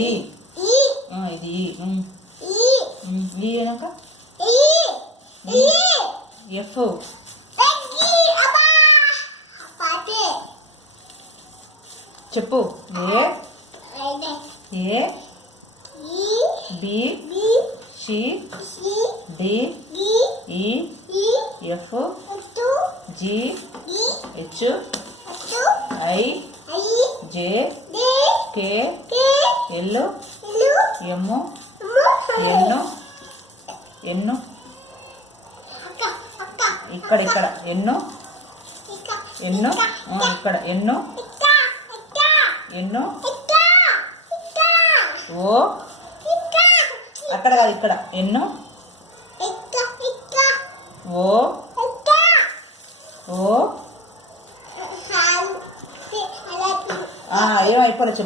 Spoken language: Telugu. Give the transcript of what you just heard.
ఈ ఇది ఈ ఏనాక ఎఫ్ చెప్పు A B C D E F G H I J K L M N ఇక్కడ ఎన్ను ఇక్కడ ఎన్ను ఓ అక్కడ కాదు ఇక్కడ ఎన్ను ఓ ఏమైపోలే చెప్పు.